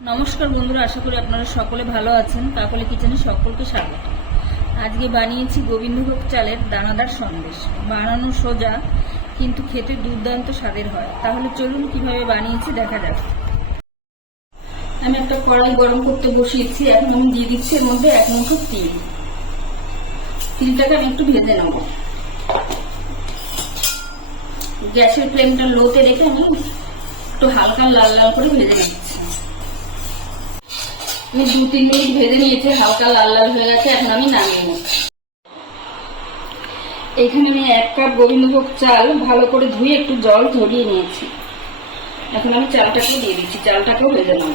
নমস্কার বন্ধুরা, আশা করি আপনারা সকলে ভালো আছেন। কাকলি কিচেনে সকলকে স্বাগত। আজকে বানিয়েছি গোবিন্দভোগ চালের দানাদার সন্দেশ। বানানো সোজা, কিন্তু খেতে দুর্দান্ত স্বাদের হয়। তাহলে চলুন কিভাবে বানিয়েছি দেখা যাক। আমি একটা কড়াই গরম করতে বসিয়েছি। এখন আমি দিয়ে দিচ্ছি এর মধ্যে 1 মুঠো তিল। তিলটাকে আমি একটু ভেজে নেব। গ্যাসের ফ্লেমটা লোতে রেখে আমি একটু হালকা লাল লাল করে ভেজে নিচ্ছি। আমি 2-3 মিনিট ভেজে নিয়েছি, হালকা লাল লাল হয়ে গেছে। এখন আমি নামিয়ে নেব। এখানে আমি 1 কাপ গোবিন্দভোগ চাল ভালো করে ধুয়ে একটু জল ঝরিয়ে নিয়েছি। এখন আমি চালটাকেও দিয়ে দিচ্ছি, চালটাকেও ভেজে নেব।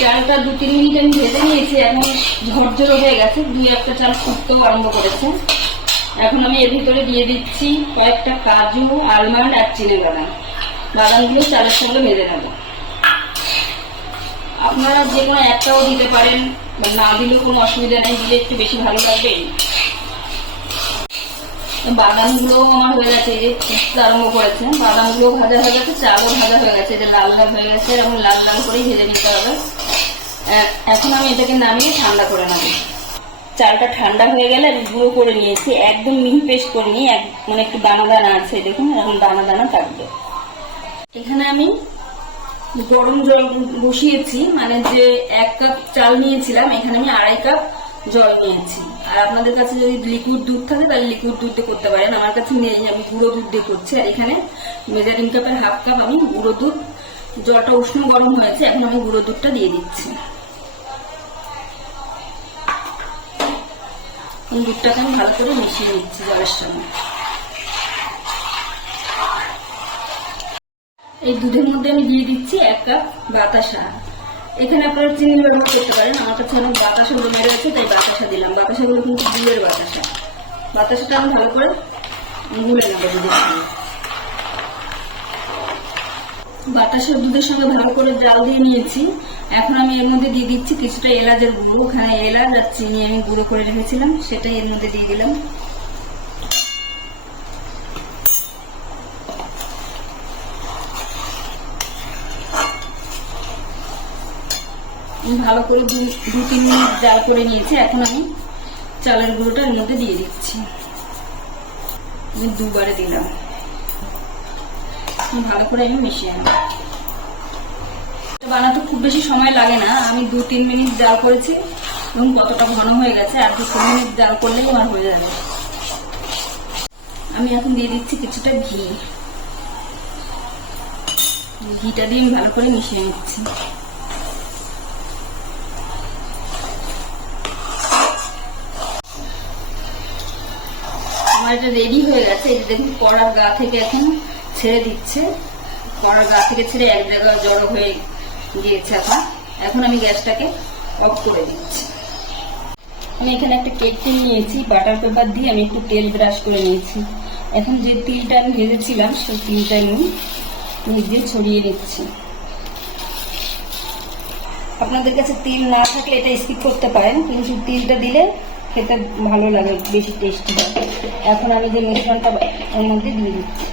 চালটা 2-3 মিনিট আমি ভেজে নিয়েছি। এখন ঝরঝরে হয়ে গেছে, 2-1টা চাল ফুটতেও আরম্ভ করেছে। এখন আমি এর ভিতরে দিয়ে দিচ্ছি কয়েকটা কাজু, আলমন্ড আর চিনেবাদাম। বাদামগুলো চালের সঙ্গে ভেজে নেব। আপনারা যে কোনো একটাও দিতে পারেন, না দিলেও কোনো অসুবিধা নেই, দিলে একটু বেশি ভালো লাগবে। বাদামগুলো আমার হয়ে গেছে, এই যে ফুটতে আরম্ভ করেছে। বাদামগুলো ভাজা হয়ে গেছে, চালও ভাজা হয়ে গেছে, যে লাল লাল হয়ে গেছে। এবং লাল লাল করেই ভেজে নিতে হবে। এখন আমি এটাকে নামিয়ে ঠান্ডা করে নেব। চালটা ঠান্ডা হয়ে গেলে আমি গুঁড়ো করে নিয়েছি, একদম মিহি পেস্ট করে নিয়ে মানে একটু দানা দানা আছে, দেখুন এখন দানা দানা থাকবে। এখানে আমি গরম জল বসিয়েছি, মানে যে 1 কাপ চাল নিয়েছিলাম, এখানে আমি 2.5 কাপ জল নিয়েছি। আর আপনাদের কাছে যদি লিকুইড দুধ থাকে তাহলে লিকুইড দুধ দিয়ে করতে পারেন। আমার কাছে নেই, আমি গুঁড়ো দুধ দিয়ে করছি। আর এখানে মেজারিং কাপের 1/2 কাপ আমি গুঁড়ো দুধ, জলটা উষ্ণ গরম হয়েছে, এখন আমি গুঁড়ো দুধটা দিয়ে দিচ্ছি। দুধটাকে আমি ভালো করে মিশিয়ে নিচ্ছি জলের সঙ্গে। এই দুধের মধ্যে আমি দিয়ে দিচ্ছি 1 কাপ বাতাসা। এখানে আপনারা চিনি ব্যবহার করতে পারেন, আমার কাছে অনেক বাতাসা জমে রয়েছে তাই বাতাসা দিলাম। বাতাসাগুলো কিন্তু গুড়ের বাতাসা। বাতাসাটা আমি ভালো করে গুলে নেবো দুধের সঙ্গে। বাতাসার দুধের সঙ্গে ভালো করে জাল দিয়ে নিয়েছি। এখন আমি এর মধ্যে দিয়ে দিচ্ছি কিছুটা এলাচের গুঁড়ো। ওখানে এলাচ আর চিনি আমি গুঁড়ো করে রেখেছিলাম, সেটাই এর মধ্যে দিয়ে দিলাম। ভালো করে 2-3 মিনিট জাল করে নিয়েছি। এখন আমি চালের গুঁড়োটা এর মধ্যে দিয়ে দিচ্ছি। আমি 2বারে দিলাম। ভালো করে আমি মিশিয়ে নেব। বানাতে খুব বেশি সময় লাগে না। আমি 2-3 মিনিট জাল করেছি এবং কতটা ঘন হয়ে গেছে। আর 2-3 মিনিট জাল করলেই আমার হয়ে যাবে। আমি এখন দিয়ে দিচ্ছি কিছুটা ঘি। ঘিটা দিয়ে আমি ভালো করে মিশিয়ে নিচ্ছি। আমার এটা রেডি হয়ে গেছে। এই যে দেখুন, কড়ার গা থেকে এখন ছেড়ে দিচ্ছে। কড়ার গা থেকে ছেড়ে এক জায়গায় জড়ো হয়ে গিয়েছে। এখন আমি গ্যাসটাকে অফ করে দিচ্ছি। আমি এখানে একটা কেক টিন নিয়েছি, বাটার পেপার দিয়ে আমি একটু তেল ব্রাশ করে নিয়েছি। এখন যে তিলটা আমি ভেজেছিলাম সেই তিলটা আমি নিজে ছড়িয়ে নিচ্ছি। আপনাদের কাছে তিল না থাকলে এটা স্কিপ করতে পারেন, কিন্তু তিলটা দিলে খেতে ভালো লাগে, বেশি টেস্টি হয়। এখন আমি যে মিশ্রণটা এর মধ্যে দিয়ে দিচ্ছি।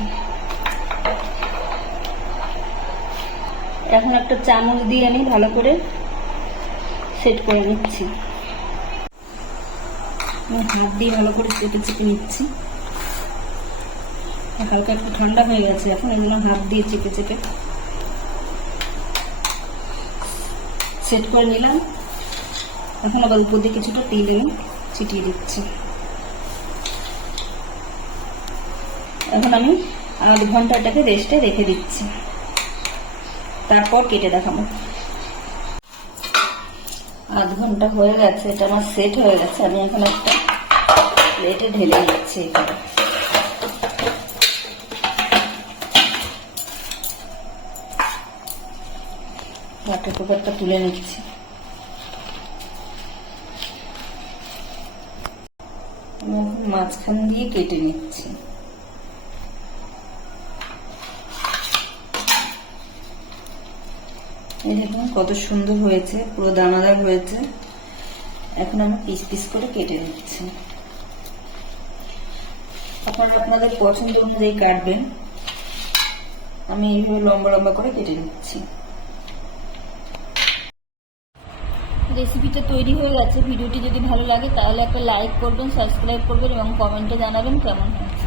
এখন একটা চামচ দিয়ে আমি ভালো করে সেট করে নিচ্ছি। হাত দিয়ে ভালো করে চেপে চেপে নিচ্ছি। হালকা একটু ঠান্ডা হয়ে গেছে, এখন এগুলো হাত দিয়ে চেপে চেপে সেট করে নিলাম। এখন আবার উপর দিয়ে কিছুটা তেল আমি ছিটিয়ে দিচ্ছি। এখন আমি 8 ঘন্টা এটাকে রেস্টে রেখে দিচ্ছি, তারপর কেটে দেখাবো। 8 ঘন্টা হয়ে গেছে, এটা আমার সেট হয়ে গেছে। আমি এখন একটা প্লেটে ঢেলে নিচ্ছি। এখানে বাটার পেপারটা তুলে নিচ্ছি। মাঝখান দিয়ে কেটে নিচ্ছি। এই দেখুন কত সুন্দর হয়েছে, পুরো দানাদার হয়েছে। এখন আমি পিস পিস করে কেটে নিচ্ছি। আপনারা আপনাদের পছন্দ অনুযায়ী কাটবেন। আমি এইভাবে লম্বা লম্বা করে কেটে নিচ্ছি। রেসিপিটা তৈরি হয়ে গেছে। ভিডিওটি যদি ভালো লাগে তাহলে একটা লাইক করবেন, সাবস্ক্রাইব করবেন এবং কমেন্টে জানাবেন কেমন হয়েছে।